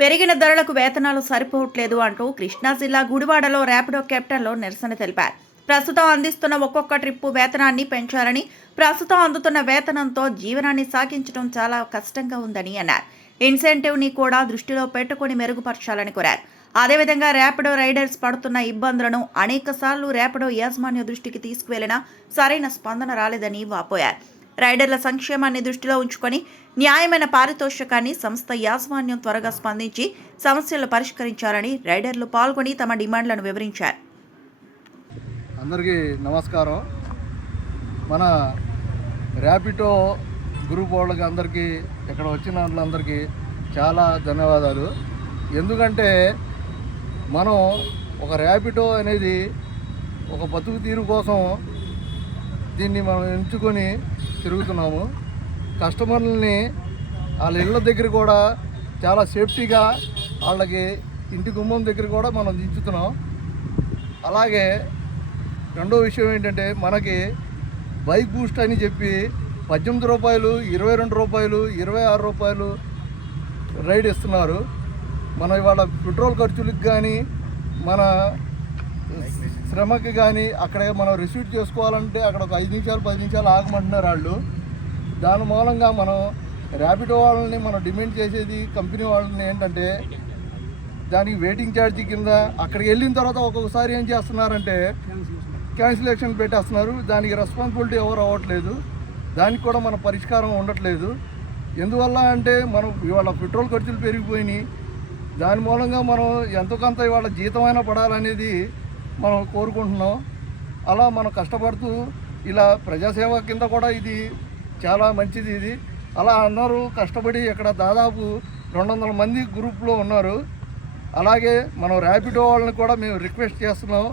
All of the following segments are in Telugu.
పెరిగిన ధరలకు వేతనాలు సరిపోవట్లేదు అంటూ కృష్ణా జిల్లా గుడివాడలో ర్యాపిడో కెప్టెన్లు నిరసన తెలిపారు. ప్రస్తుతం అందిస్తున్న ఒక్కొక్క ట్రిప్పు వేతనాన్ని పెంచాలని, ప్రస్తుతం అందుతున్న వేతనంతో జీవనాన్ని సాగించడం చాలా కష్టంగా ఉందని అన్నారు. ఇన్సెంటివ్ని కూడా దృష్టిలో పెట్టుకుని మెరుగుపరచాలని కోరారు. అదేవిధంగా ర్యాపిడో రైడర్స్ పడుతున్న ఇబ్బందులను అనేకసార్లు ర్యాపిడో యాజమాన్య దృష్టికి తీసుకువెళ్లినా సరైన స్పందన రాలేదని వాపోయారు. రైడర్ల సంక్షేమాన్ని దృష్టిలో ఉంచుకొని న్యాయమైన పారితోషికాన్ని సంస్థ యాజమాన్యం త్వరగా స్పందించి సమస్యలు పరిష్కరించాలని రైడర్లు పాల్గొని తమ డిమాండ్లను వివరించారు. అందరికీ నమస్కారం. మన ర్యాపిడో గ్రూప్ వాళ్ళకి అందరికీ ఇక్కడ వచ్చిన వాళ్ళందరికీ చాలా ధన్యవాదాలు. ఎందుకంటే మనం ఒక ర్యాపిడో అనేది ఒక బతుకు తీరు కోసం దీన్ని మనం ఎంచుకొని తిరుగుతున్నాము. కస్టమర్లని వాళ్ళ ఇళ్ళ దగ్గర కూడా చాలా సేఫ్టీగా వాళ్ళకి ఇంటి గుమ్మం దగ్గర కూడా మనం దించుతున్నాం. అలాగే రెండో విషయం ఏంటంటే మనకి బైక్ బూస్ట్ అని చెప్పి 18 రూపాయలు, 22 రూపాయలు, 26 రూపాయలు రైడ్ ఇస్తున్నారు. మన ఇవాళ పెట్రోల్ ఖర్చులకు కానీ మన శ్రమకి కానీ అక్కడ మనం రిసీవ్ చేసుకోవాలంటే అక్కడ ఒక 5 నిమిషాలు 10 నిమిషాలు ఆగమంటున్నారు వాళ్ళు. దాని మూలంగా మనం ర్యాపిడో వాళ్ళని మనం డిమాండ్ చేసేది కంపెనీ వాళ్ళని ఏంటంటే దానికి వెయిటింగ్ ఛార్జీ కింద అక్కడికి వెళ్ళిన తర్వాత ఒక్కొక్కసారి ఏం చేస్తున్నారంటే క్యాన్సిలేషన్ పెట్టేస్తున్నారు. దానికి రెస్పాన్సిబిలిటీ ఎవరు అవ్వట్లేదు. దానికి కూడా మన పరిష్కారం ఉండట్లేదు. ఎందువల్ల అంటే మనం ఇవాళ పెట్రోల్ ఖర్చులు పెరిగిపోయినాయి. దాని మూలంగా మనం ఎంతో కొంత ఇవాళ జీతమైనా పడాలనేది మనం కోరుకుంటున్నాం. అలా మనం కష్టపడుతూ ఇలా ప్రజాసేవ కింద కూడా ఇది చాలా మంచిది. ఇది అలా అందరూ కష్టపడి ఇక్కడ దాదాపు 200 మంది గ్రూప్లో ఉన్నారు. అలాగే మనం ర్యాపిడో వాళ్ళని కూడా మేము రిక్వెస్ట్ చేస్తున్నాం.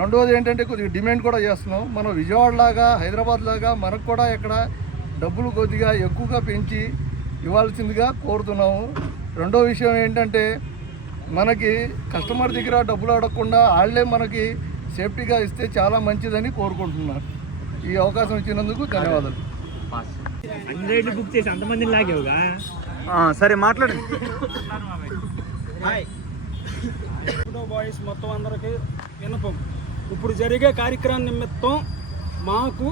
రెండవది ఏంటంటే కొద్దిగా డిమాండ్ కూడా చేస్తున్నాం. మనం విజయవాడ లాగా హైదరాబాద్ లాగా మనకు కూడా ఇక్కడ డబ్బులు కొద్దిగా ఎక్కువగా పెంచి ఇవ్వాల్సిందిగా కోరుతున్నాము. రెండో విషయం ఏంటంటే మనకి కస్టమర్ దగ్గర డబ్బులు అడగకుండా వాళ్ళే మనకి సేఫ్టీగా ఇస్తే చాలా మంచిదని కోరుకుంటున్నారు. ఈ అవకాశం ఇచ్చినందుకు ధన్యవాదాలు. సరే మాట్లాడు. బాయ్స్ మొత్తం అందరికీ విన్నపం. ఇప్పుడు జరిగే కార్యక్రమం నిమిత్తం మాకు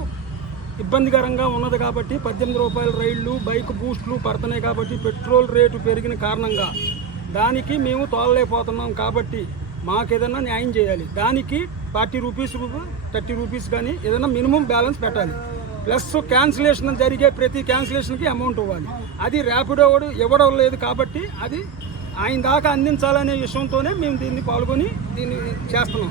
ఇబ్బందికరంగా ఉన్నది కాబట్టి 18 రూపాయల రైళ్లు, బైక్ బూస్టులు పడుతున్నాయి కాబట్టి పెట్రోల్ రేటు పెరిగిన కారణంగా దానికి మేము తోలలేకపోతున్నాం. కాబట్టి మాకు ఏదైనా న్యాయం చేయాలి. దానికి 40 రూపీస్ 30 రూపీస్ కానీ ఏదైనా మినిమం బ్యాలెన్స్ పెట్టాలి. ప్లస్ క్యాన్సిలేషన్ జరిగే ప్రతి క్యాన్సిలేషన్కి అమౌంట్ ఇవ్వాలి. అది ర్యాపిడో ఇవ్వడం లేదు కాబట్టి అది ఆయన దాకా అందించాలనే విషయంతోనే మేము దీన్ని పాల్గొని దీన్ని చేస్తున్నాం.